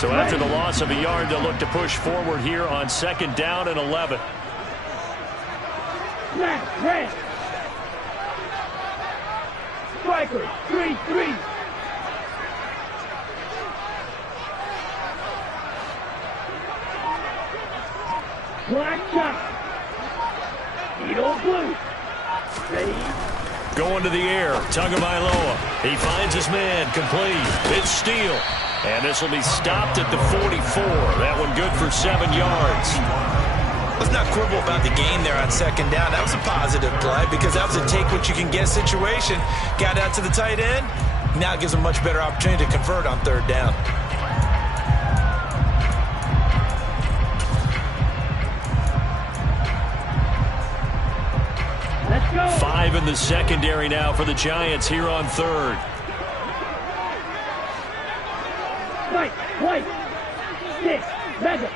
So after the loss of a yard, they'll look to push forward here on 2nd down and 11. Red. Striker, 3-3. Black shot. Eagle blue. Ready. Going to the air. Tagovailoa. He finds his man. Complete. It's Steele. And this will be stopped at the 44. That one good for 7 yards. Let's not quibble about the gain there on 2nd down. That was a positive play because that was a take-what-you-can-get situation. Got out to the tight end. Now it gives them a much better opportunity to convert on 3rd down. Let's go. 5 in the secondary now for the Giants here on 3rd. White. 6. Mega.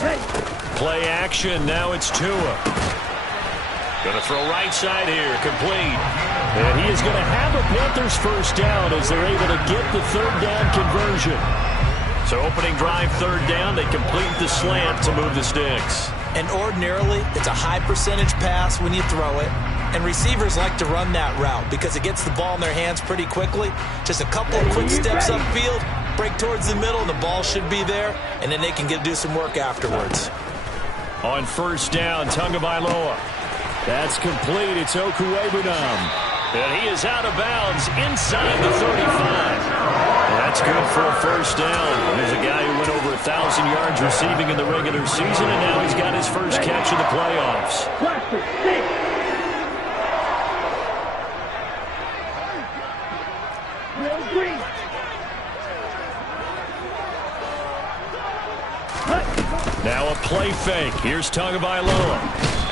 Hey. Play action. Now it's Tua. Going to throw right side here. Complete. And he is going to have a Panthers first down as they're able to get the 3rd down conversion. So opening drive 3rd down. They complete the slant to move the sticks. And ordinarily, it's a high percentage pass when you throw it. And receivers like to run that route because it gets the ball in their hands pretty quickly. Just a couple of quick steps upfield, break towards the middle, and the ball should be there. And then they can do some work afterwards. On 1st down, Tagovailoa. That's complete. It's Okuwebunam. And he is out of bounds inside the 35. That's good for a 1st down. There's a guy who went over 1,000 yards receiving in the regular season, and now he's got his first catch of the playoffs. Now a play fake. Here's Tagovailoa.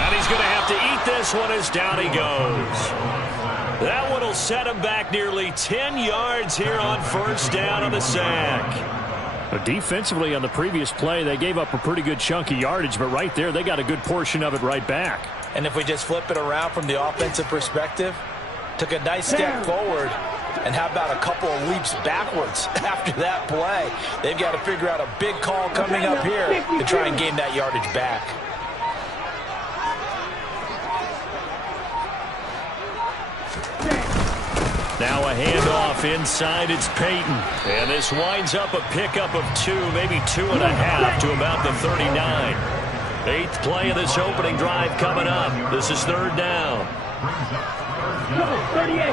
And he's going to have to eat this one as down he goes. That one will set him back nearly 10 yards here on 1st down on the sack. But defensively on the previous play, they gave up a pretty good chunk of yardage, but right there they got a good portion of it right back. And if we just flip it around from the offensive perspective, took a nice step forward, and how about a couple of leaps backwards after that play? They've got to figure out a big call coming up here to try and gain that yardage back. Now a handoff inside. It's Peyton. And this winds up a pickup of 2, maybe 2.5 to about the 39. 8th play of this opening drive coming up. This is 3rd down. 38.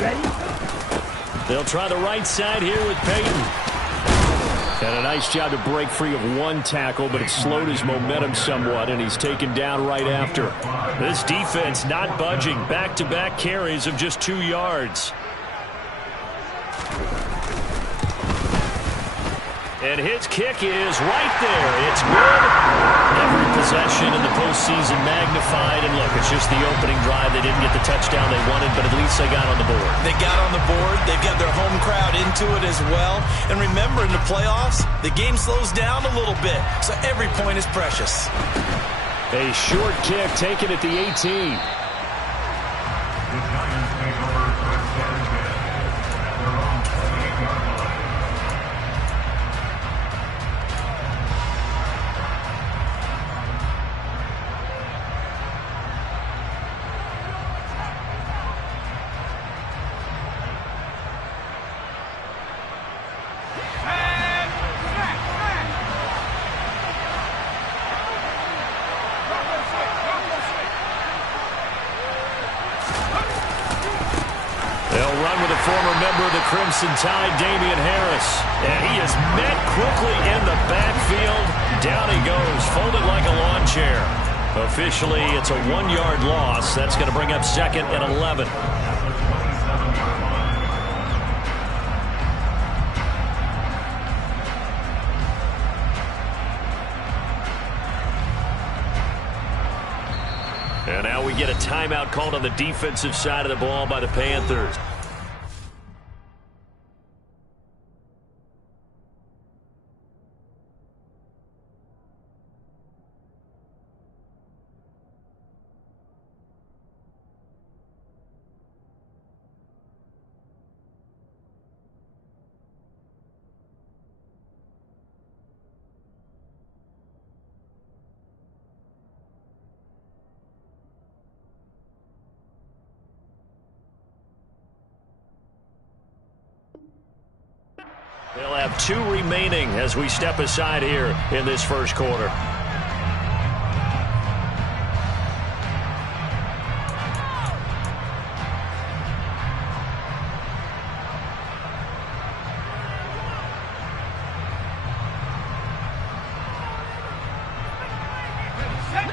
Ready? They'll try the right side here with Peyton. And a nice job to break free of 1 tackle, but it slowed his momentum somewhat, and he's taken down right after. This defense not budging. Back-to-back carries of just 2 yards. And his kick is right there. It's good. Every possession in the postseason magnified. And look, it's just the opening drive. They didn't get the touchdown they wanted, but at least they got on the board. They got on the board. They've got their home crowd into it as well. And remember, in the playoffs, the game slows down a little bit. So every point is precious. A short kick taken at the 18. Former member of the Crimson Tide, Damian Harris. And he is met quickly in the backfield. Down he goes, folded like a lawn chair. Officially, it's a 1-yard loss. That's going to bring up 2nd and 11. And now we get a timeout called on the defensive side of the ball by the Panthers. They'll have 2 remaining as we step aside here in this first quarter.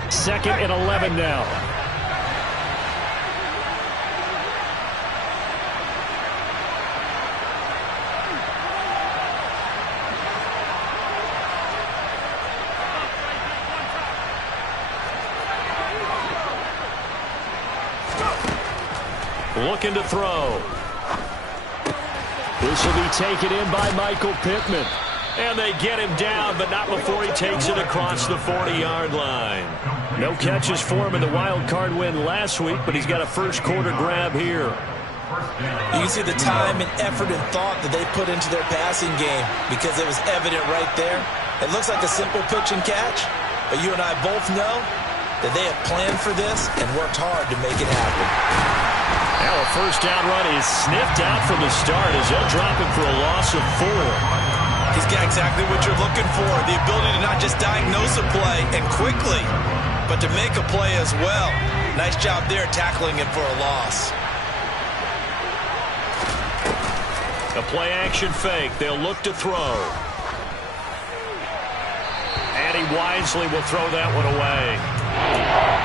Second and 11 now. Looking to throw. This will be taken in by Michael Pittman. And they get him down, but not before he takes it across the 40-yard line. No catches for him in the wild card win last week, but he's got a first quarter grab here. You can see the time and effort and thought that they put into their passing game because it was evident right there. It looks like a simple pitch and catch, but you and I both know that they have planned for this and worked hard to make it happen. Now a first down run is sniffed out from the start as they'll drop him for a loss of 4. He's got exactly what you're looking for, the ability to not just diagnose a play and quickly, but to make a play as well. Nice job there tackling him for a loss. A play action fake. They'll look to throw. And he wisely will throw that one away.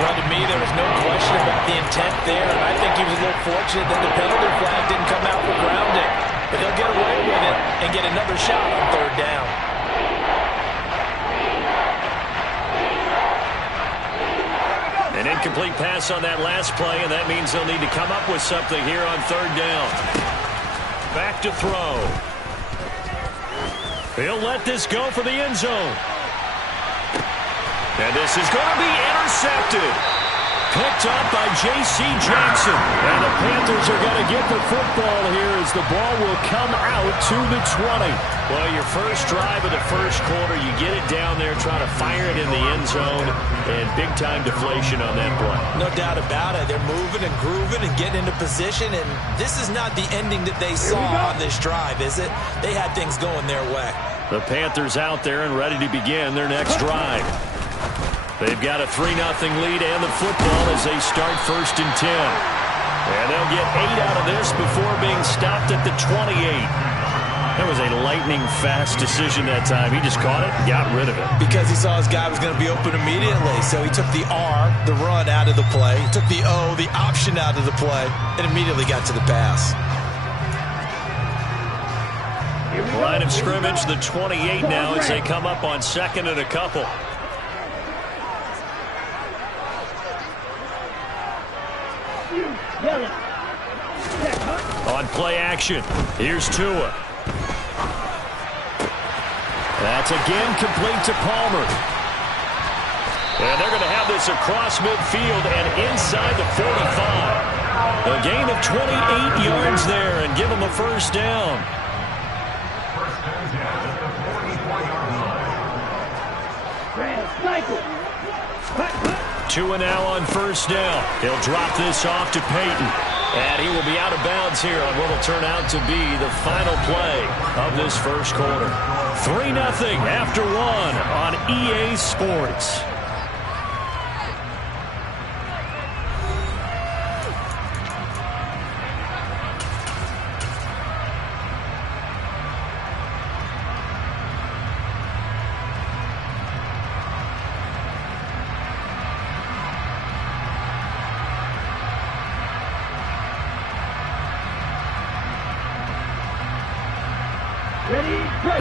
Well, to me, there was no question about the intent there, and I think he was a little fortunate that the penalty flag didn't come out for grounding. But they'll get away with it and get another shot on third down. An incomplete pass on that last play, and that means they'll need to come up with something here on third down. Back to throw. He'll let this go for the end zone. And this is going to be intercepted. Picked up by J.C. Jackson. And the Panthers are going to get the football here as the ball will come out to the 20. Well, your first drive of the first quarter, you get it down there, trying to fire it in the end zone, and big-time deflation on that play. No doubt about it. They're moving and grooving and getting into position, and this is not the ending that they saw on this drive, is it? They had things going their way. The Panthers out there and ready to begin their next drive. They've got a 3-0 lead and the football as they start 1st and 10. And they'll get 8 out of this before being stopped at the 28. That was a lightning-fast decision that time. He just caught it and got rid of it. Because he saw his guy was going to be open immediately. So he took the R, the run, out of the play. He took the O, the option, out of the play, and immediately got to the pass. Line of scrimmage, the 28 now as they come up on 2nd and a couple. On play action, here's Tua. That's again complete to Palmer. And they're going to have this across midfield and inside the 45. A gain of 28 yards there and give them a first down. Tua now on first down. He'll drop this off to Peyton. And he will be out of bounds here on what will turn out to be the final play of this first quarter. 3-0 after 1 on EA Sports.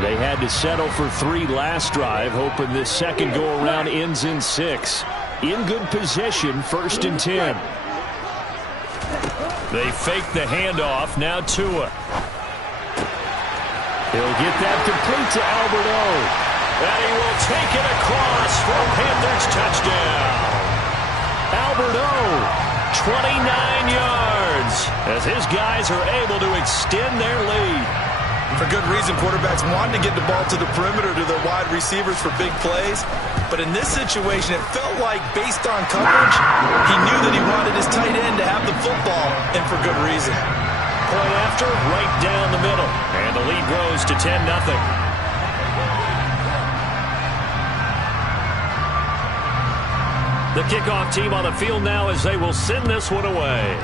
They had to settle for 3 last drive, hoping this second go-around ends in 6. In good position, 1st and 10. They fake the handoff, now Tua. He'll get that complete to Alberto. And he will take it across for a Panthers touchdown. Alberto, 29 yards, as his guys are able to extend their lead. For good reason, quarterbacks wanted to get the ball to the perimeter to their wide receivers for big plays. But in this situation, it felt like, based on coverage, he knew that he wanted his tight end to have the football, and for good reason. point after, right down the middle. And the lead grows to 10-0. The kickoff team on the field now as they will send this one away.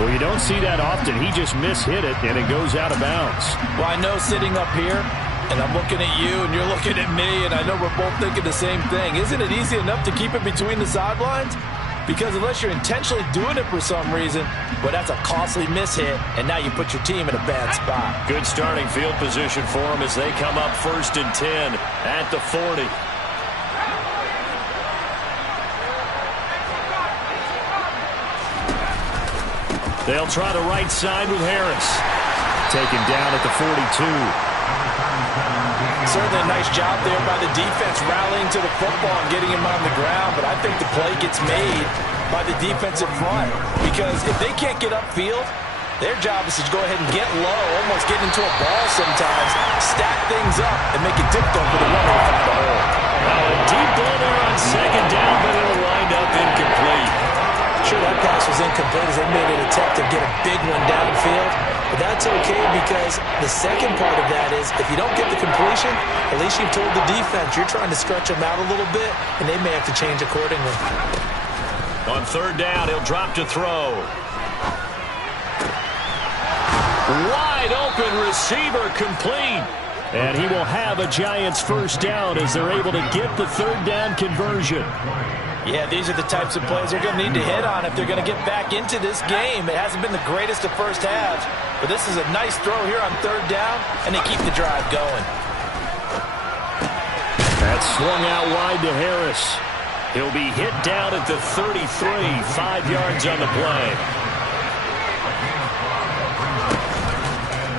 Well, you don't see that often. He just mishit it, and it goes out of bounds. Well, I know sitting up here, and I'm looking at you, and you're looking at me, and I know we're both thinking the same thing. Isn't it easy enough to keep it between the sidelines? Because unless you're intentionally doing it for some reason, well, that's a costly mishit, and now you put your team in a bad spot. Good starting field position for them as they come up 1st and 10 at the 40. They'll try the right side with Harris. Taken down at the 42. Certainly a nice job there by the defense rallying to the football and getting him on the ground, but I think the play gets made by the defensive front because if they can't get upfield, their job is to go ahead and get low, almost get into a ball sometimes, stack things up, and make it difficult for the runner to find the hole. Now a deep ball there on 2nd down, but it'll wind up incomplete. Sure, that pass was incomplete as they made an attempt to get a big one downfield. But that's okay because the second part of that is if you don't get the completion, at least you've told the defense you're trying to stretch them out a little bit, and they may have to change accordingly. On 3rd down, he'll drop to throw. Wide open receiver complete. And he will have a Giants 1st down as they're able to get the 3rd down conversion. Yeah, these are the types of plays they're going to need to hit on if they're going to get back into this game. It hasn't been the greatest of first halves, but this is a nice throw here on 3rd down, and they keep the drive going. That's swung out wide to Harris. He'll be hit down at the 33, 5 yards on the play.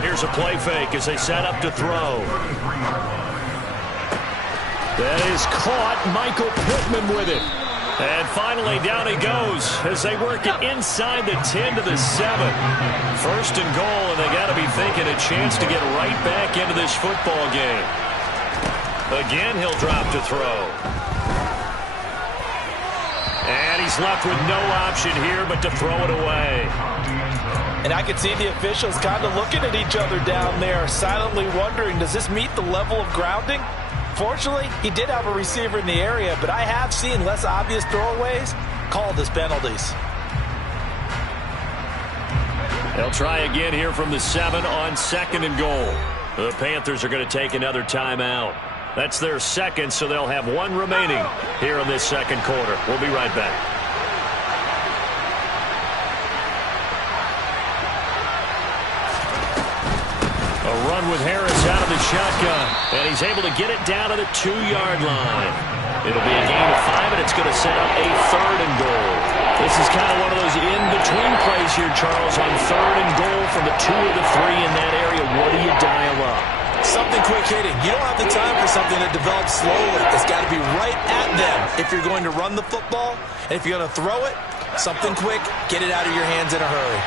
Here's a play fake as they set up to throw. That is caught. Michael Pittman with it. And finally, down he goes as they work it inside the 10 to the 7. 1st and goal, and they got to be thinking a chance to get right back into this football game. Again, he'll drop to throw. And he's left with no option here but to throw it away. And I could see the officials kind of looking at each other down there, silently wondering, does this meet the level of grounding? Fortunately, he did have a receiver in the area, but I have seen less obvious throwaways called as penalties. They'll try again here from the 7 on 2nd and goal. The Panthers are going to take another timeout. That's their 2nd, so they'll have 1 remaining here in this 2nd quarter. We'll be right back. A run with Harris out of the shotgun, and he's able to get it down to the 2-yard line. It'll be a gain of 5, and it's going to set up a 3rd and goal. This is kind of one of those in-between plays here, Charles, on 3rd and goal from the 2 or the 3 in that area. What do you dial up? Something quick hitting. You don't have the time for something that develops slowly. It's got to be right at them if you're going to run the football. And if you're going to throw it, something quick, get it out of your hands in a hurry.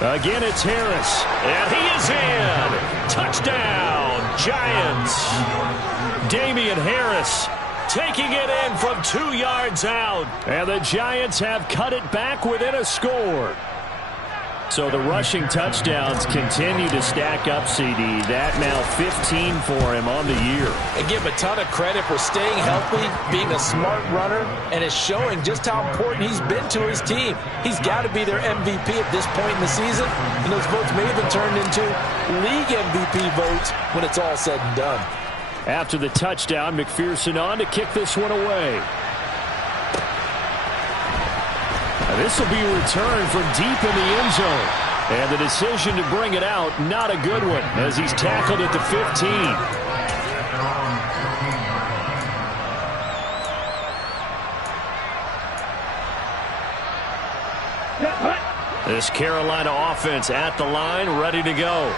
Again, it's Harris, and he is in. Touchdown, Giants. Damian Harris taking it in from 2 yards out. And the Giants have cut it back within a score. So the rushing touchdowns continue to stack up, CD. That now 15 for him on the year. And give him a ton of credit for staying healthy, being a smart runner, and is showing just how important he's been to his team. He's got to be their MVP at this point in the season, and those votes may have been turned into league MVP votes when it's all said and done. After the touchdown, McPherson on to kick this one away. This will be returned from deep in the end zone. And the decision to bring it out, not a good one, as he's tackled at the 15. This Carolina offense at the line, ready to go.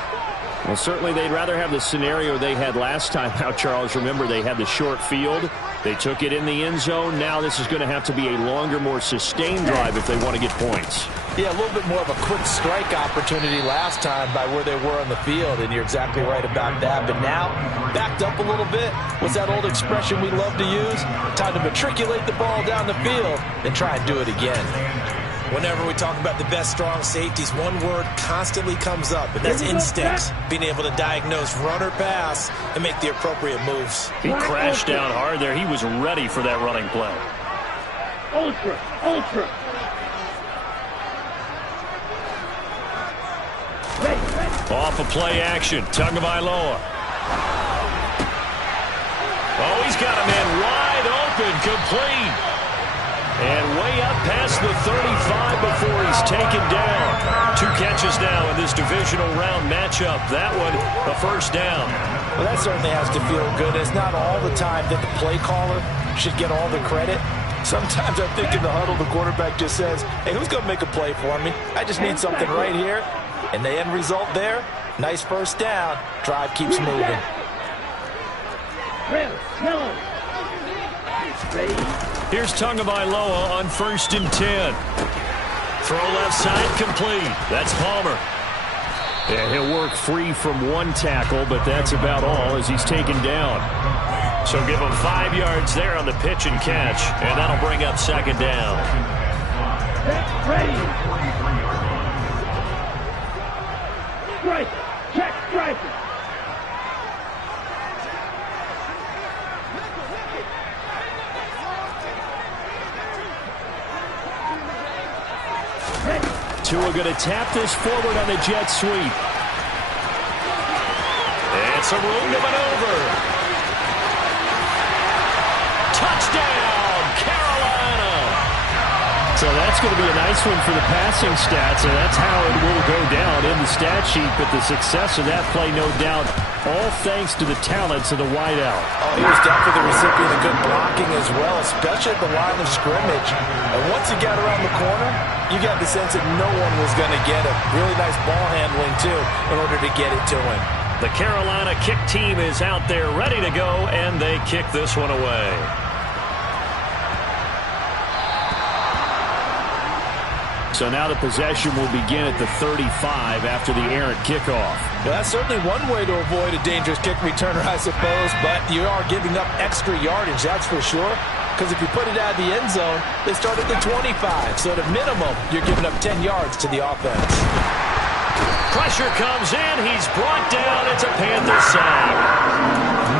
Well, certainly they'd rather have the scenario they had last time out, Charles. Remember, they had the short field. They took it in the end zone. Now this is going to have to be a longer, more sustained drive if they want to get points. Yeah, a little bit more of a quick strike opportunity last time by where they were on the field, and you're exactly right about that. But now, backed up a little bit, what's that old expression we love to use? Time to matriculate the ball down the field and try and do it again. Whenever we talk about the best strong safeties, one word constantly comes up, and that's instincts. Being able to diagnose run or pass and make the appropriate moves. He crashed down hard there. He was ready for that running play. Ultra, ultra. Off of play action. Tagovailoa. Oh, he's got a man wide open, complete. And way up past the 35 before he's taken down. 2 catches now in this divisional round matchup. That one, a first down. Well, that certainly has to feel good. It's not all the time that the play caller should get all the credit. Sometimes I think in the huddle, the quarterback just says, hey, who's going to make a play for me? I just need something right here. And the end result there, nice first down. Drive keeps moving. Here's Tagovailoa on 1st and 10. Throw left side complete. That's Palmer. And he'll work free from 1 tackle, but that's about all as he's taken down. So give him 5 yards there on the pitch and catch, and that'll bring up 2nd down. Ready. Strike. Check strike. Tua going to tap this forward on the jet sweep. And some room to maneuver. Touchdown, Carolina. So that's going to be a nice one for the passing stats, and that's how it will go down in the stat sheet. But the success of that play, no doubt, all thanks to the talents of the wideout. Oh, he was definitely the recipient of good blocking as well, especially at the line of scrimmage. And once he got around the corner, you got the sense that no one was going to get him. Really nice ball handling, too, in order to get it to him. The Carolina kick team is out there ready to go, and they kick this one away. So now the possession will begin at the 35 after the errant kickoff. Well, that's certainly one way to avoid a dangerous kick returner, I suppose, but you are giving up extra yardage, that's for sure. Because if you put it out of the end zone, they start at the 25. So at a minimum, you're giving up 10 yards to the offense. Pressure comes in. He's brought down. It's a Panther sack.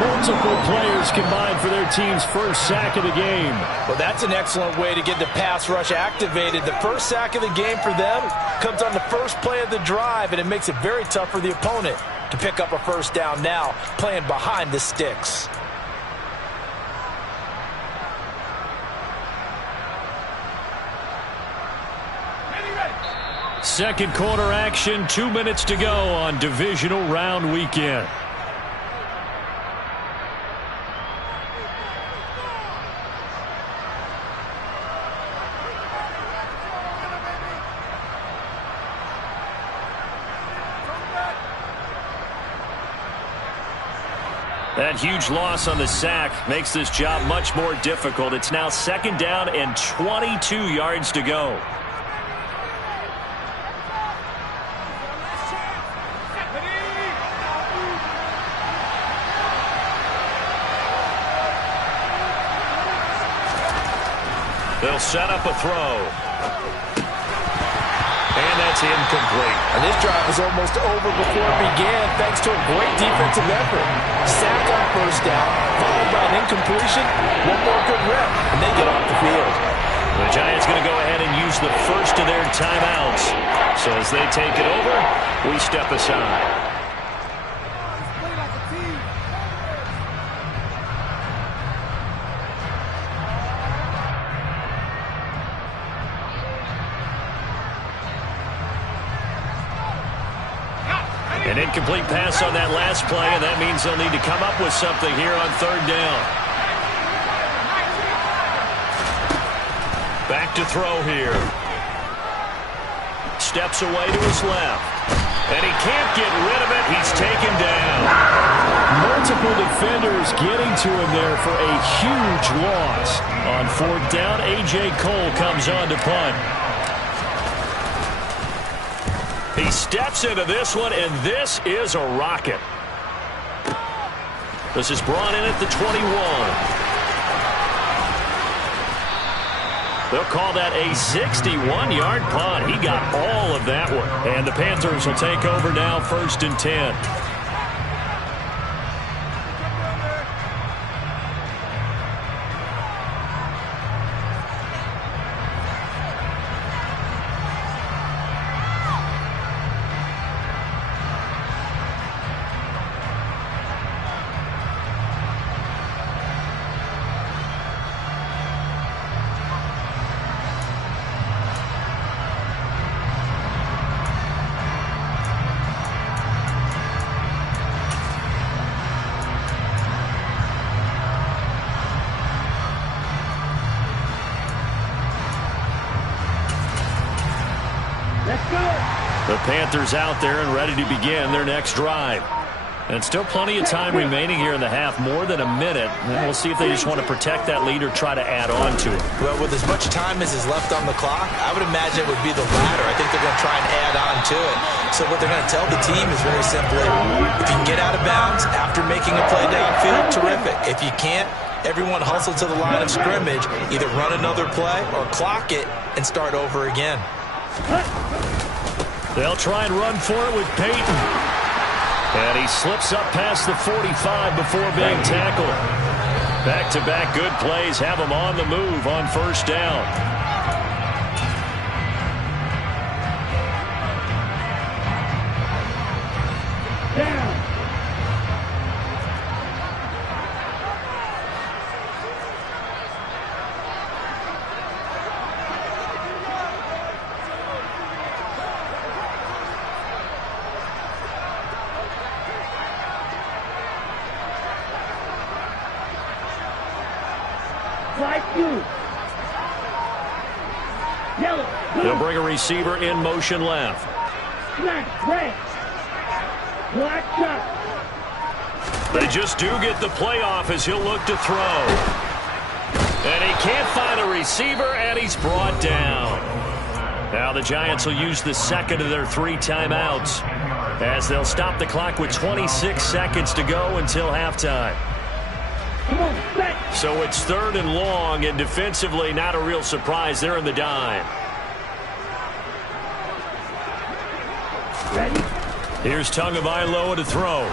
Multiple players combined for their team's first sack of the game. Well, that's an excellent way to get the pass rush activated. The first sack of the game for them comes on the first play of the drive, and it makes it very tough for the opponent to pick up a first down now, playing behind the sticks. Second quarter action, 2 minutes to go on divisional round weekend. That huge loss on the sack makes this job much more difficult. It's now 2nd down and 22 yards to go. They'll set up a throw. And that's incomplete. And this drive was almost over before it began thanks to a great defensive effort. Sack on first down, followed by an incompletion. One more good rep, and they get off the field. The Giants going to go ahead and use the first of their timeouts. So as they take it over, we step aside. An incomplete pass on that last play, and that means they'll need to come up with something here on 3rd down. Back to throw here. Steps away to his left. And he can't get rid of it. He's taken down. Multiple defenders getting to him there for a huge loss. On 4th down, A.J. Cole comes on to punt. He steps into this one, and this is a rocket. This is brought in at the 21. They'll call that a 61-yard punt. He got all of that one. And the Panthers will take over now, 1st and 10. The Panthers out there and ready to begin their next drive. And still plenty of time remaining here in the half, more than a minute. And we'll see if they just want to protect that lead or try to add on to it. Well, with as much time as is left on the clock, I would imagine it would be the latter. I think they're going to try and add on to it. So what they're going to tell the team is very simply, if you can get out of bounds after making a play downfield, terrific. If you can't, everyone hustle to the line of scrimmage, either run another play or clock it and start over again. They'll try and run for it with Peyton. And he slips up past the 45 before being tackled. Back-to-back good plays have him on the move on 1st down. Down. They'll bring a receiver in motion left. Black shot. They just do get the playoff as he'll look to throw. And he can't find a receiver, and he's brought down. Now the Giants will use the second of their 3 timeouts as they'll stop the clock with 26 seconds to go until halftime. So it's 3rd and long, and defensively not a real surprise. They're in the dime. Ready? Here's Tagovailoa to throw.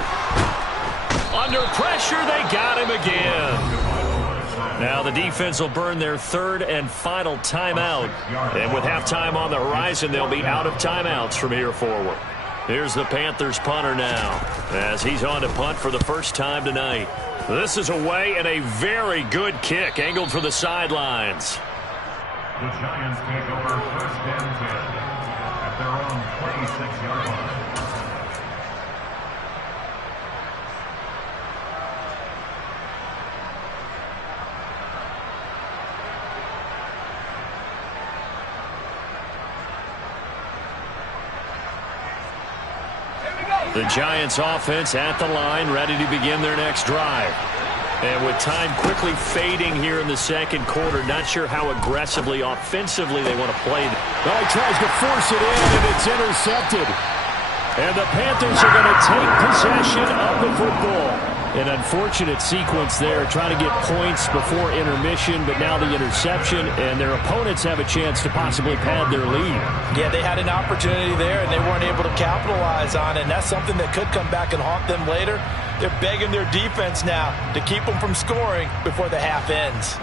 Under pressure, they got him again. Now the defense will burn their 3rd and final timeout. And with halftime on the horizon, they'll be out of timeouts from here forward. Here's the Panthers punter now as he's on to punt for the first time tonight. This is away and a very good kick angled for the sidelines. The Giants take over 1st and 10 at their own 26-yard line. The Giants offense at the line, ready to begin their next drive. And with time quickly fading here in the second quarter, not sure how aggressively, offensively they want to play. Well, he tries to force it in, and it's intercepted. And the Panthers are going to take possession of the football. An unfortunate sequence there, trying to get points before intermission, but now the interception, and their opponents have a chance to possibly pad their lead. Yeah, they had an opportunity there, and they weren't able to capitalize on it, and that's something that could come back and haunt them later. They're begging their defense now to keep them from scoring before the half ends.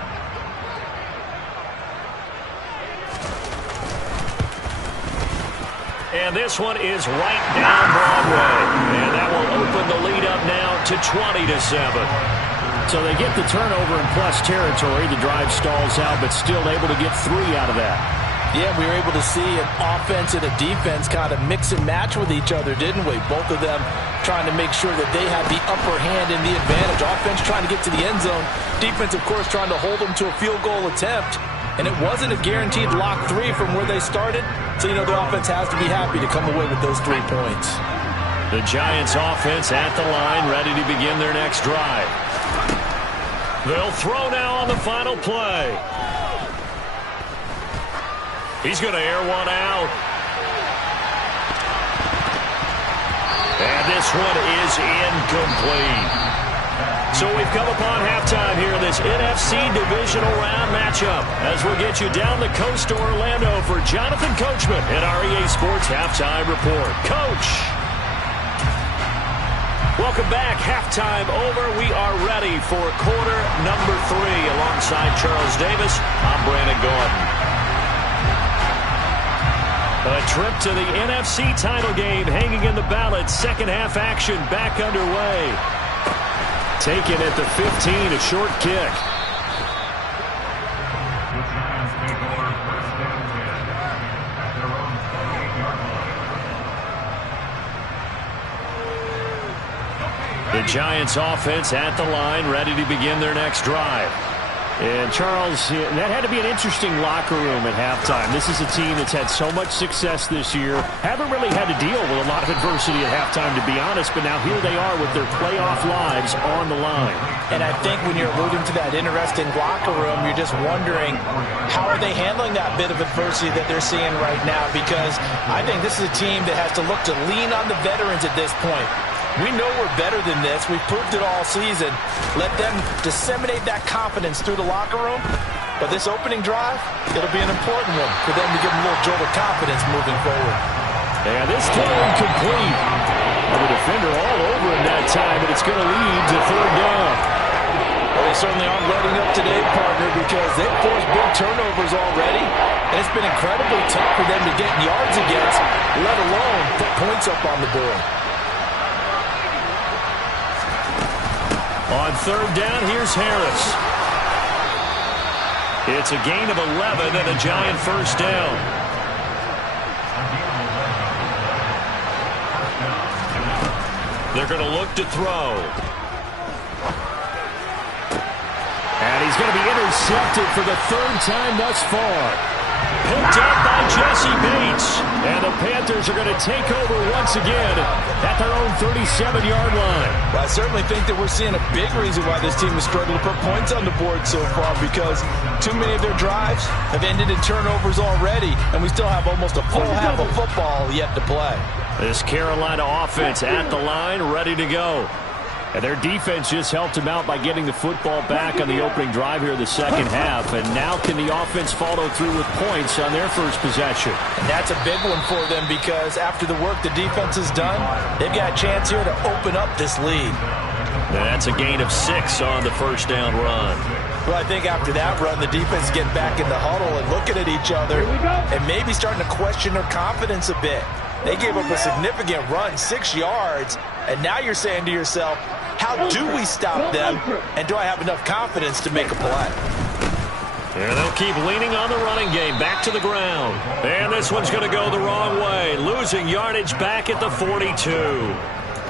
And this one is right down Broadway. And that will open the lead up now to 20-7. So they get the turnover in plus territory. The drive stalls out, but still able to get 3 out of that. Yeah, we were able to see an offense and a defense kind of mix and match with each other, didn't we? Both of them trying to make sure that they had the upper hand and the advantage. Offense trying to get to the end zone. Defense, of course, trying to hold them to a field goal attempt. And it wasn't a guaranteed lock 3 from where they started. So, the offense has to be happy to come away with those 3 points. The Giants offense at the line, ready to begin their next drive. They'll throw now on the final play. He's going to air one out. And this one is incomplete. So we've come upon halftime here in this NFC Divisional Round matchup as we'll get you down the coast to Orlando for Jonathan Coachman in our EA Sports Halftime Report. Coach! Welcome back. Halftime over. We are ready for quarter number 3 alongside Charles Davis. I'm Brandon Gordon. A trip to the NFC title game hanging in the balance. Second half action back underway. Taken at the 15, a short kick. The Giants take over first down 10 at their own 28-yard line. The Giants offense at the line, ready to begin their next drive. And, Charles, that had to be an interesting locker room at halftime. This is a team that's had so much success this year. Haven't really had to deal with a lot of adversity at halftime, to be honest, but now here they are with their playoff lives on the line. And I think when you're alluding to that interesting locker room, you're just wondering how are they handling that bit of adversity that they're seeing right now, because I think this is a team that has to look to lean on the veterans at this point. We know we're better than this. We've proved it all season. Let them disseminate that confidence through the locker room. But this opening drive, it'll be an important one for them to give them a little jolt of confidence moving forward. And this throw incomplete. The defender all over him that time, but it's going to lead to third down. Well, they certainly aren't letting up today, partner, because they've forced big turnovers already. And it's been incredibly tough for them to get yards against, let alone put points up on the board. On third down, here's Harris. It's a gain of 11 and a Giant first down. They're going to look to throw. And he's going to be intercepted for the third time thus far. Picked up by Jesse Bates. And the Panthers are going to take over once again at their own 37-yard line. Well, I certainly think that we're seeing a big reason why this team has struggled to put points on the board so far, because too many of their drives have ended in turnovers already, and we still have almost a full half of football yet to play. This Carolina offense at the line, ready to go. And their defense just helped them out by getting the football back on the opening drive here in the second half. And now can the offense follow through with points on their first possession? And that's a big one for them, because after the work the defense has done, they've got a chance here to open up this lead. That's a gain of 6 on the first down run. Well, I think after that run, the defense is getting back in the huddle and looking at each other and maybe starting to question their confidence a bit. They gave up a significant run, 6 yards, and now you're saying to yourself, how do we stop them, and do I have enough confidence to make a play? And they'll keep leaning on the running game, back to the ground. And this one's going to go the wrong way, losing yardage back at the 42.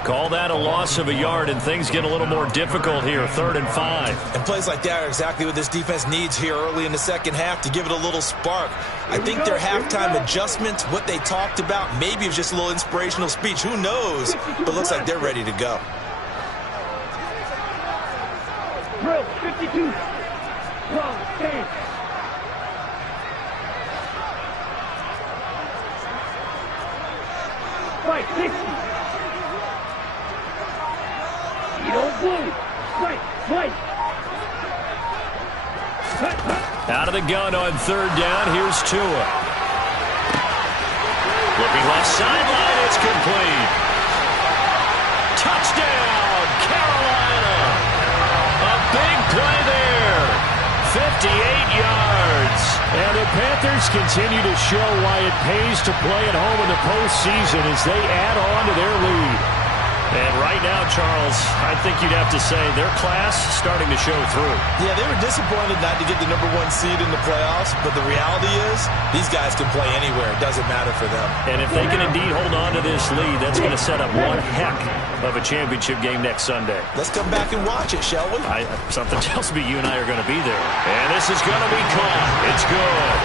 Call that a loss of a yard, and things get a little more difficult here, 3rd and 5. And plays like that are exactly what this defense needs here early in the second half to give it a little spark. I think their halftime adjustments, what they talked about, maybe it was just a little inspirational speech. Who knows? But looks like they're ready to go. Drill 52. Wrong, stand. Right, 60. You don't move. Right. Out of the gun on 3rd down, here's Tua. Looking left sideline, it's complete. Touchdown, Carolina. A big play there. 58 yards. And the Panthers continue to show why it pays to play at home in the postseason as they add on to their lead. And right now, Charles, I think you'd have to say their class starting to show through. Yeah, they were disappointed not to get the #1 seed in the playoffs, but the reality is these guys can play anywhere. It doesn't matter for them. And if they can indeed hold on to this lead, that's going to set up one heck of a championship game next Sunday. Let's come back and watch it, shall we? Something tells me you and I are going to be there. And this is going to be caught. It's good.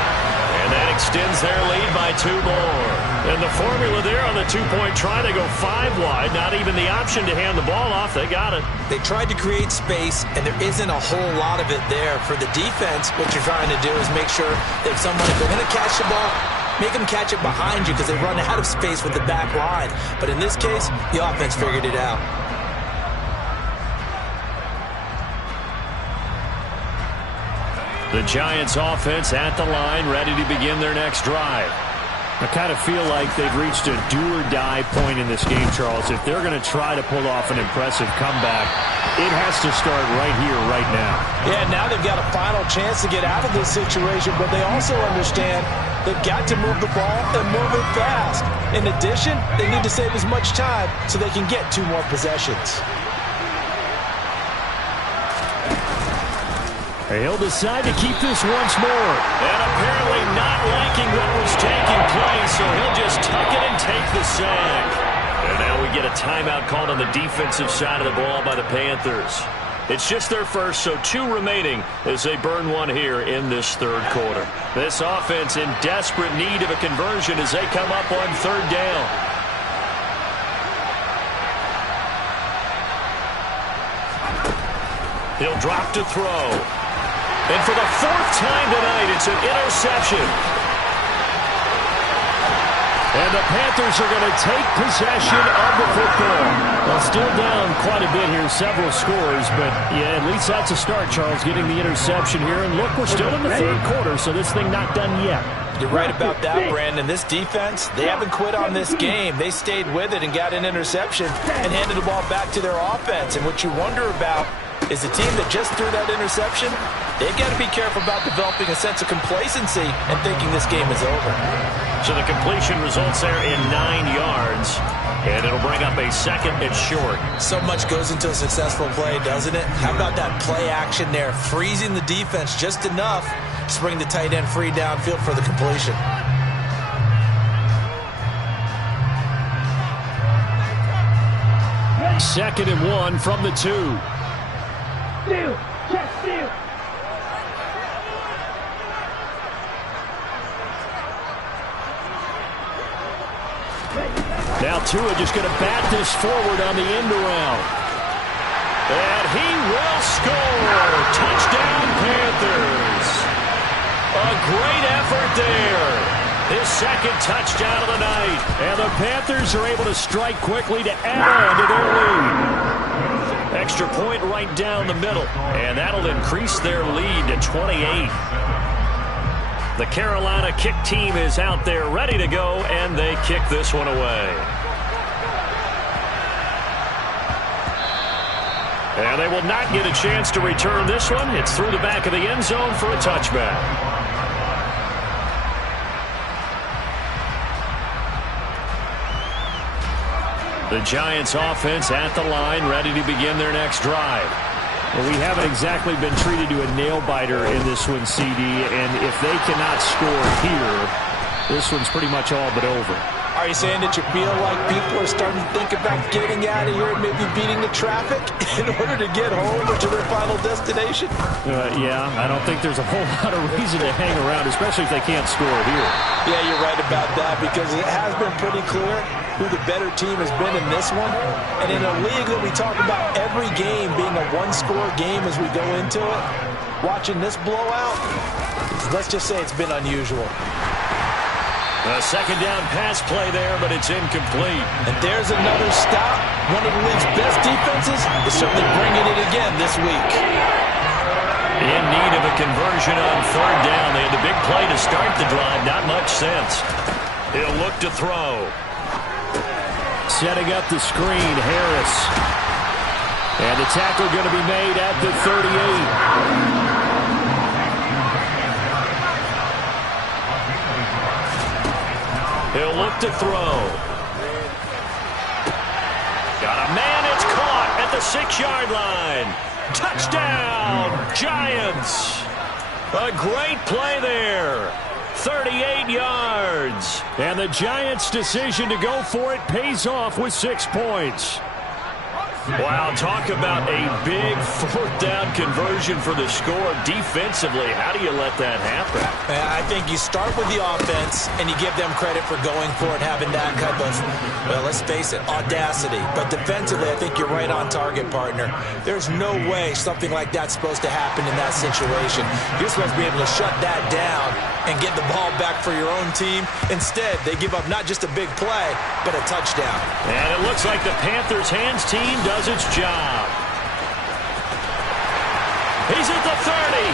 And that extends their lead by 2 more. And the formula there on the two-point try, they go 5 wide. Not even the option to hand the ball off. They got it. They tried to create space, and there isn't a whole lot of it there. For the defense, what you're trying to do is make sure that someone, if they're going to catch the ball, make them catch it behind you because they run out of space with the back line. But in this case, the offense figured it out. The Giants offense at the line, ready to begin their next drive. I kind of feel like they've reached a do-or-die point in this game, Charles. If they're going to try to pull off an impressive comeback, it has to start right here, right now. Yeah, now they've got a final chance to get out of this situation, but they also understand they've got to move the ball and move it fast. In addition, they need to save as much time so they can get 2 more possessions. He'll decide to keep this once more. And apparently not liking what was taking place, so he'll just tuck it and take the sack. And now we get a timeout called on the defensive side of the ball by the Panthers. It's just their first, so 2 remaining as they burn 1 here in this 3rd quarter. This offense in desperate need of a conversion as they come up on 3rd down. He'll drop to throw. And for the 4th time tonight, it's an interception. And the Panthers are going to take possession of the football. Well, still down quite a bit here, several scores, but yeah, at least that's a start, Charles, getting the interception here. And look, we're still in the 3rd quarter, so this thing not done yet. You're right about that, Brandon. This defense, they haven't quit on this game. They stayed with it and got an interception and handed the ball back to their offense. And what you wonder about is the team that just threw that interception, they've got to be careful about developing a sense of complacency and thinking this game is over. So the completion results there in 9 yards, and it'll bring up a 2nd and short. So much goes into a successful play, doesn't it? How about that play action there, freezing the defense just enough to bring the tight end free downfield for the completion. Second and 1 from the 2. Steal! Check steal! Now Tua just going to bat this forward on the end around. And he will score! Touchdown Panthers! A great effort there. His 2nd touchdown of the night. And the Panthers are able to strike quickly to add on to their lead. Extra point right down the middle. And that'll increase their lead to 28. The Carolina kick team is out there ready to go, and they kick this one away. And they will not get a chance to return this one. It's through the back of the end zone for a touchback. The Giants offense at the line, ready to begin their next drive. Well, we haven't exactly been treated to a nail-biter in this one, CD, and if they cannot score here, this one's pretty much all but over. Are you saying that you feel like people are starting to think about getting out of here and maybe beating the traffic in order to get home or to their final destination? Yeah, I don't think there's a whole lot of reason to hang around, especially if they can't score here. Yeah, you're right about that because it has been pretty clear who the better team has been in this one. And in a league that we talk about every game being a one-score game as we go into it, watching this blowout, let's just say it's been unusual. A 2nd down pass play there, but it's incomplete. And there's another stop. One of the league's best defenses is certainly bringing it again this week. In need of a conversion on 3rd down. They had the big play to start the drive. Not much sense. He'll look to throw. Setting up the screen, Harris. And the tackle going to be made at the 38. He'll look to throw. Got a man 6-yard line. Touchdown, Giants. A great play there. 38 yards. And the Giants' decision to go for it pays off with 6 points. Wow, talk about a big 4th down conversion for the score. Defensively, how do you let that happen? I think you start with the offense, and you give them credit for going for it, having that type of, well, let's face it, audacity. But defensively, I think you're right on target, partner. There's no way something like that's supposed to happen in that situation. You're supposed to be able to shut that down and get the ball back for your own team. Instead, they give up not just a big play, but a touchdown. And it looks like the Panthers' hands team does its job. He's at the 30.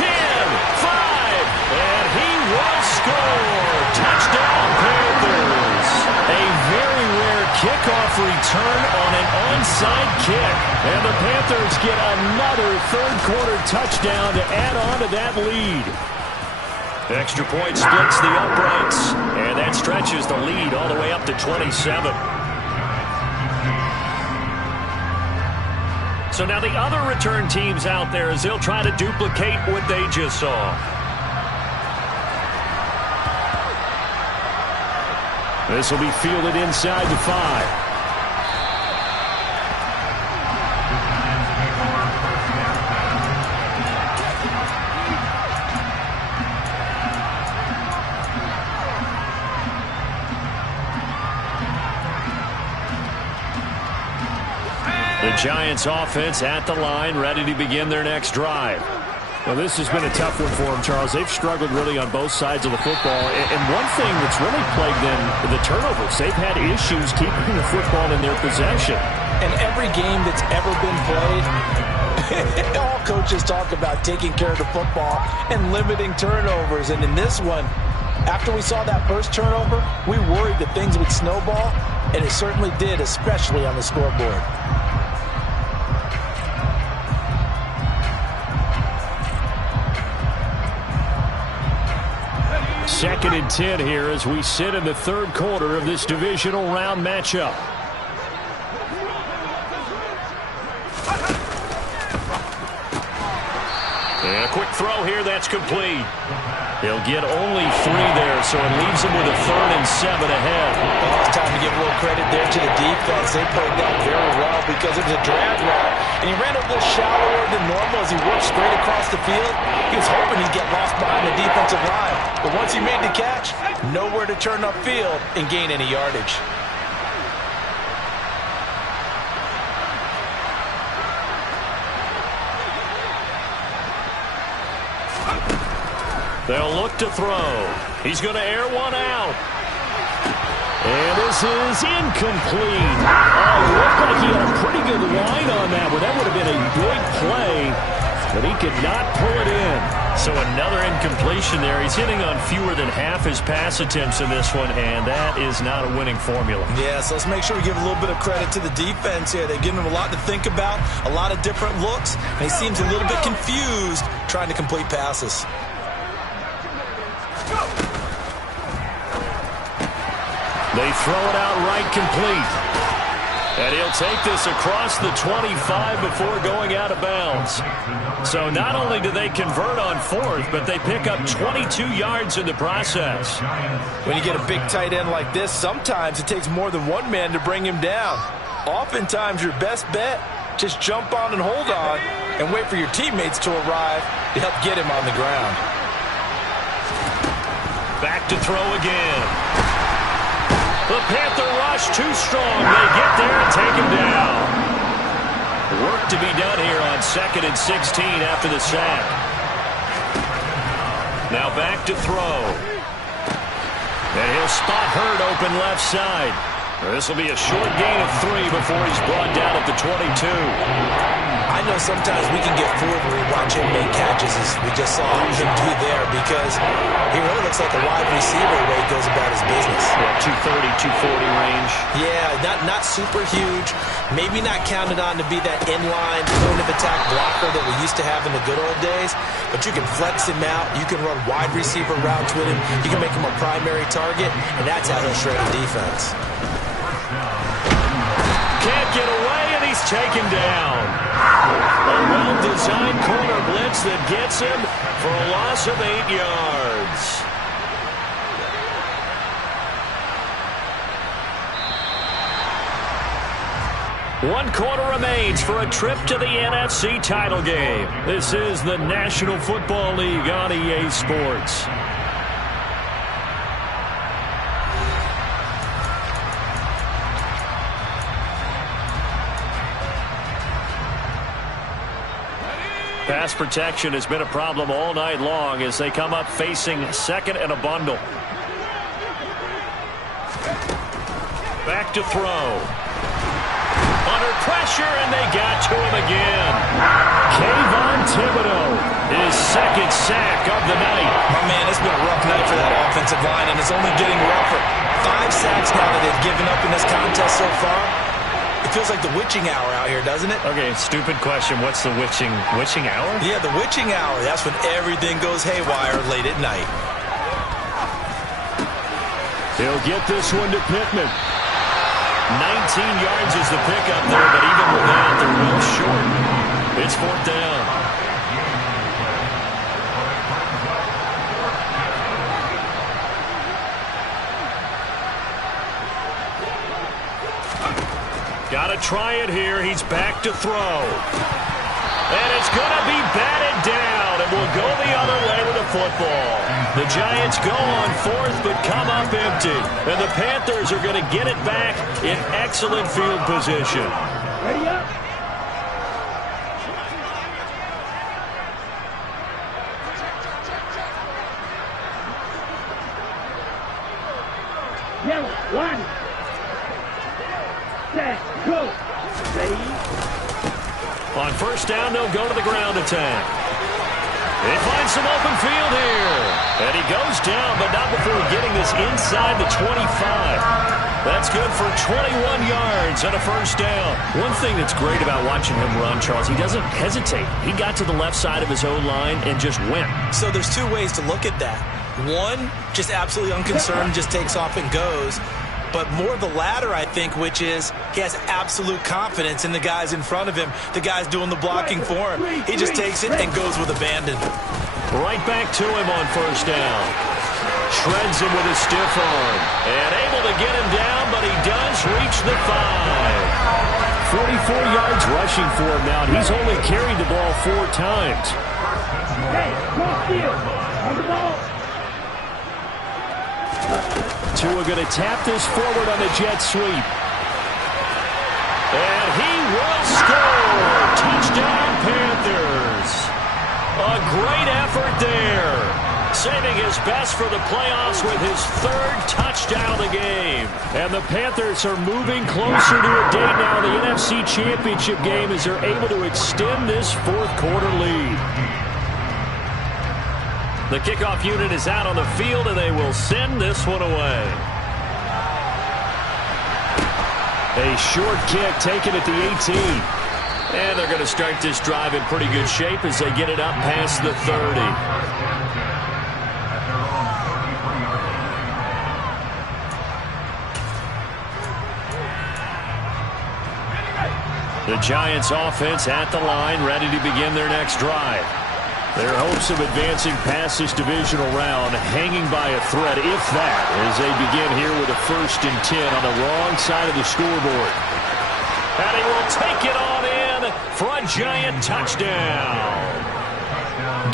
10, 5, and he will score. Touchdown, Panthers. A very rare kickoff return on an onside kick. And the Panthers get another third-quarter touchdown to add on to that lead. Extra point splits the uprights, and that stretches the lead all the way up to 27. So now the other return teams out there as they'll try to duplicate what they just saw. This will be fielded inside the 5. The Giants offense at the line, ready to begin their next drive. Well, this has been a tough one for them, Charles. They've struggled really on both sides of the football. And one thing that's really plagued them, the turnovers. They've had issues keeping the football in their possession. And every game that's ever been played, all coaches talk about taking care of the football and limiting turnovers. And in this one, after we saw that first turnover, we worried that things would snowball, and it certainly did, especially on the scoreboard. 2nd and 10 here as we sit in the third quarter of this divisional round matchup. And a quick throw here, that's complete. He'll get only 3 there, so it leaves him with a 3rd and 7 ahead. Well, it's time to give a little credit there to the defense. They played that very well because it was a drag route, and he ran a little shallower than normal as he worked straight across the field. He was hoping he'd get lost behind the defensive line, but once he made the catch, nowhere to turn upfield and gain any yardage. They'll look to throw. He's going to air one out. And this is incomplete. Oh, it looked like he had a pretty good line on that one. That would have been a big play, but he could not pull it in. So another incompletion there. He's hitting on fewer than half his pass attempts in this one, and that is not a winning formula. Yeah, so let's make sure we give a little bit of credit to the defense here. They've given him a lot to think about, a lot of different looks, and he seems a little bit confused trying to complete passes. They throw it out right complete. And he'll take this across the 25 before going out of bounds. So not only do they convert on 4th, but they pick up 22 yards in the process. When you get a big tight end like this, sometimes it takes more than one man to bring him down. Oftentimes your best bet, just jump on and hold on and wait for your teammates to arrive to help get him on the ground. Back to throw again. The Panther rush too strong. They get there and take him down. Work to be done here on 2nd and 16 after the sack. Now back to throw. And he'll spot Hurd open left side. This will be a short gain of 3 before he's brought down at the 22. I know sometimes we can get fooled when we watch him make catches, as we just saw him do there, because he really looks like a wide receiver the way he goes about his business. Yeah, 230, 240 range. Yeah, not super huge. Maybe not counted on to be that inline point-of-attack blocker that we used to have in the good old days, but you can flex him out. You can run wide receiver routes with him. You can make him a primary target, and that's how he'll shred a defense. Can't get away, and he he's taken down. A well-designed corner blitz that gets him for a loss of 8 yards. One quarter remains for a trip to the NFC title game. This is the National Football League on EA Sports. Pass protection has been a problem all night long as they come up facing second and a bundle. Back to throw. Under pressure, and they got to him again. Kayvon Thibodeau, his second sack of the night. Oh, man, it's been a rough night for that offensive line, and it's only getting rougher. 5 sacks now that they've given up in this contest so far. It feels like the witching hour out here, doesn't it? Okay, stupid question. What's the witching hour? Yeah, the witching hour. That's when everything goes haywire late at night. He'll get this one to Pittman. 19 yards is the pickup there, but even with that, they're well short. It's 4th down. Got to try it here. He's back to throw. And it's going to be batted down, and we'll go the other way with the football. The Giants go on 4th, but come up empty. And the Panthers are going to get it back in excellent field position. Ready up. Yellow, 1. Set, go. Ready. On 1st down, they'll go to the ground attack. They find some open field here. And he goes down, but not before getting this inside the 25. That's good for 21 yards and a 1st down. One thing that's great about watching him run, Charles, he doesn't hesitate. He got to the left side of his own line and just went. So there's 2 ways to look at that. One, just absolutely unconcerned, just takes off and goes. But more the latter, I think, which is he has absolute confidence in the guys in front of him, the guys doing the blocking for him. He just takes it and goes with abandon. Right back to him on 1st down. Shreds him with his stiff arm. And able to get him down, but he does reach the 5. 44 yards rushing for him now, and he's only carried the ball 4 times. Hey, cross field. On the ball. Tua going to tap this forward on the jet sweep. And he will score. Touchdown, Panthers. A great effort there. Saving his best for the playoffs with his 3rd touchdown of the game. And the Panthers are moving closer to a date now in the NFC Championship game as they're able to extend this 4th quarter lead. The kickoff unit is out on the field, and they will send this one away. A short kick taken at the 18. And they're going to start this drive in pretty good shape as they get it up past the 30. The Giants offense at the line, ready to begin their next drive. Their hopes of advancing past this divisional round hanging by a thread, if that, as they begin here with a 1st and 10 on the wrong side of the scoreboard. And he will take it on in for a Giant touchdown.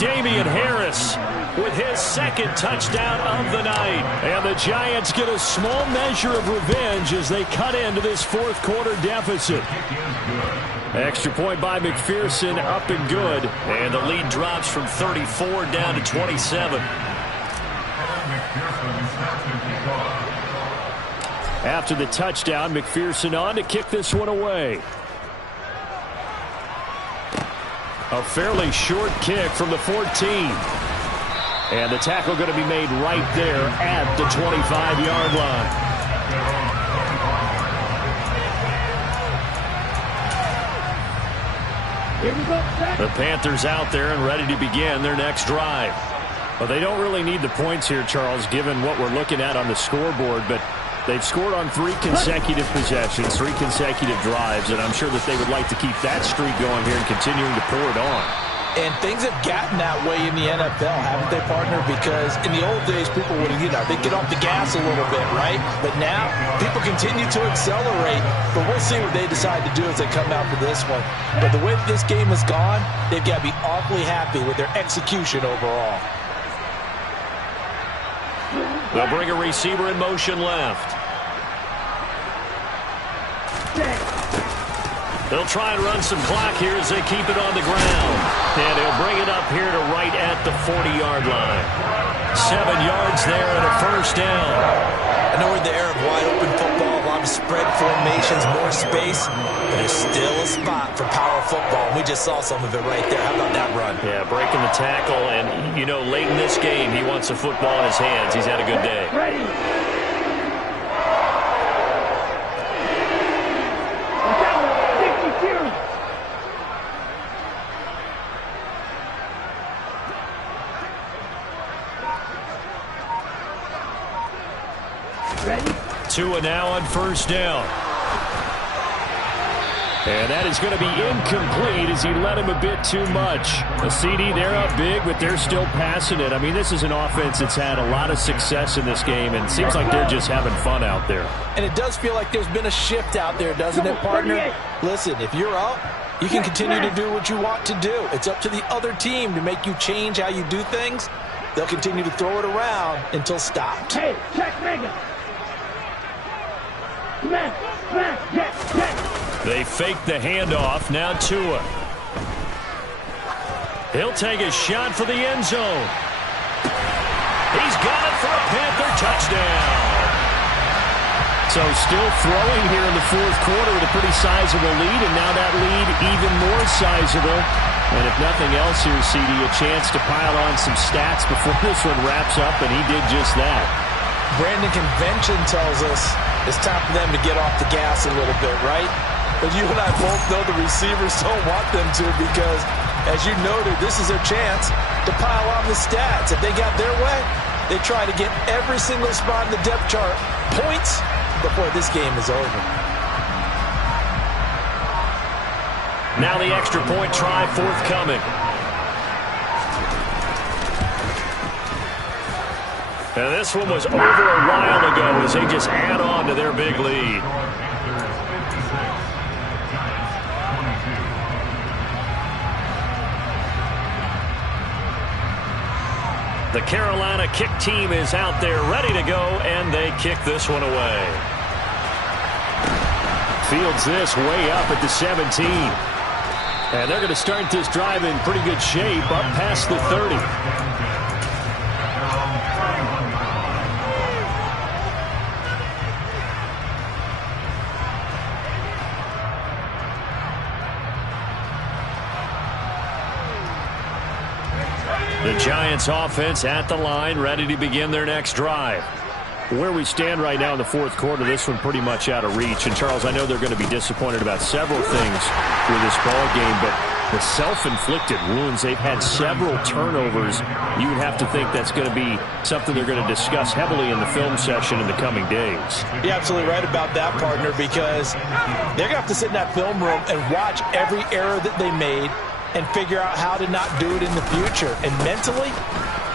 Damian Harris with his 2nd touchdown of the night. And the Giants get a small measure of revenge as they cut into this 4th quarter deficit. Extra point by McPherson, up and good. And the lead drops from 34 down to 27. After the touchdown, McPherson on to kick this one away. A fairly short kick from the 14. And the tackle going to be made right there at the 25-yard line. The Panthers out there and ready to begin their next drive. Well, they don't really need the points here, Charles, given what we're looking at on the scoreboard, but They've scored on 3 consecutive possessions, 3 consecutive drives, and I'm sure that they would like to keep that streak going here and continuing to pour it on. And things have gotten that way in the NFL, haven't they, partner? Because in the old days, people would, they'd get off the gas a little bit, right? But now, people continue to accelerate. But we'll see what they decide to do as they come out for this one. But the way that this game has gone, they've got to be awfully happy with their execution overall. They'll bring a receiver in motion left. They'll try and run some clock here as they keep it on the ground. And he'll bring it up here to right at the 40-yard line. 7 yards there and a first down. I know we're in the era of wide-open football, a lot of spread formations, more space, but there's still a spot for power football. We just saw some of it right there. How about that run? Yeah, breaking the tackle, and, late in this game, he wants the football in his hands. He's had a good day. Ready. Tua now on first down. And that is going to be incomplete as he led him a bit too much. A CD, they're up big, but they're still passing it. I mean, this is an offense that's had a lot of success in this game, and it seems like they're just having fun out there. And it does feel like there's been a shift out there, doesn't it, partner? Listen, if you're up, you can continue to do what you want to do. It's up to the other team to make you change how you do things. They'll continue to throw it around until stopped. Hey, check Megan. They fake the handoff. Now Tua. He'll take a shot for the end zone. He's got it for a Panther touchdown. So still throwing here in the fourth quarter with a pretty sizable lead, and now that lead even more sizable. And if nothing else here, CD, a chance to pile on some stats before this one wraps up, and he did just that. Brandon, convention tells us it's time for them to get off the gas a little bit, right? But you and I both know the receivers don't want them to because, as you noted, this is their chance to pile on the stats. If they got their way, they try to get every single spot in the depth chart points before this game is over. Now the extra point try forthcoming. And this one was over a while ago as they just add on to their big lead. The Carolina kick team is out there ready to go, and they kick this one away. Fields this way up at the 17. And they're going to start this drive in pretty good shape up past the 30. The Giants offense at the line, ready to begin their next drive. Where we stand right now in the fourth quarter, this one pretty much out of reach. And, Charles, I know they're going to be disappointed about several things with this ball game, but the self-inflicted wounds, they've had several turnovers. You would have to think that's going to be something they're going to discuss heavily in the film session in the coming days. You're absolutely right about that, partner, because they're going to have to sit in that film room and watch every error that they made and figure out how to not do it in the future. And mentally,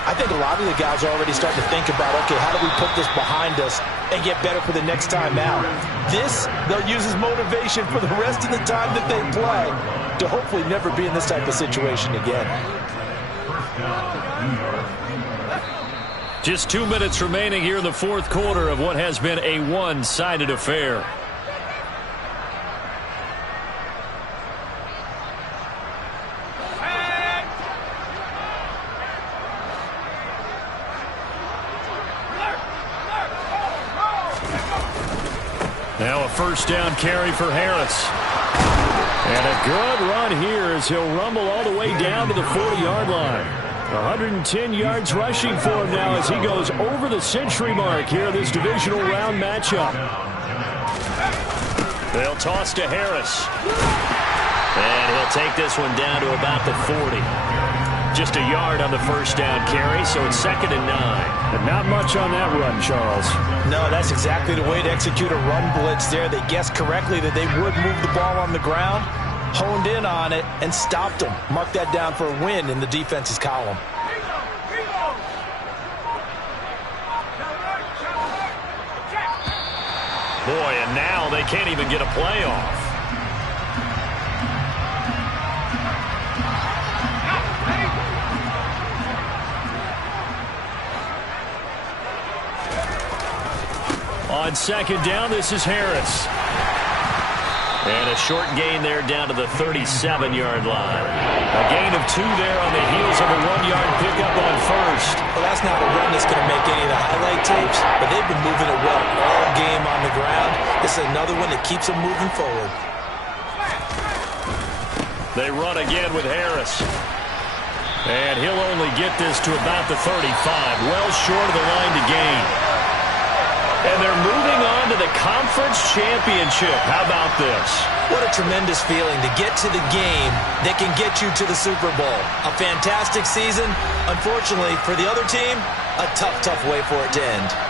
I think a lot of the guys are already starting to think about, okay, how do we put this behind us and get better for the next time out? This, they'll use as motivation for the rest of the time that they play to hopefully never be in this type of situation again. Just 2 minutes remaining here in the fourth quarter of what has been a one-sided affair. Now a first down carry for Harris. And a good run here as he'll rumble all the way down to the 40-yard line. 110 yards rushing for him now as he goes over the century mark here in this divisional round matchup. They'll toss to Harris. And he'll take this one down to about the 40. just a yard on the first down carry, so it's 2nd and 9. And not much on that run, Charles. No, that's exactly the way to execute a run blitz there. They guessed correctly that they would move the ball on the ground, honed in on it, and stopped them. Mark that down for a win in the defense's column. Boy, and now they can't even get a play off. On 2nd down, this is Harris. And a short gain there down to the 37-yard line. A gain of 2 there on the heels of a 1-yard pickup on first. Well, that's not a run that's going to make any of the highlight tapes, but they've been moving it well all game on the ground. This is another one that keeps them moving forward. They run again with Harris. And he'll only get this to about the 35, well short of the line to gain. And they're moving on to the conference championship. How about this? What a tremendous feeling to get to the game that can get you to the Super Bowl. A fantastic season. Unfortunately, for the other team, a tough, tough way for it to end.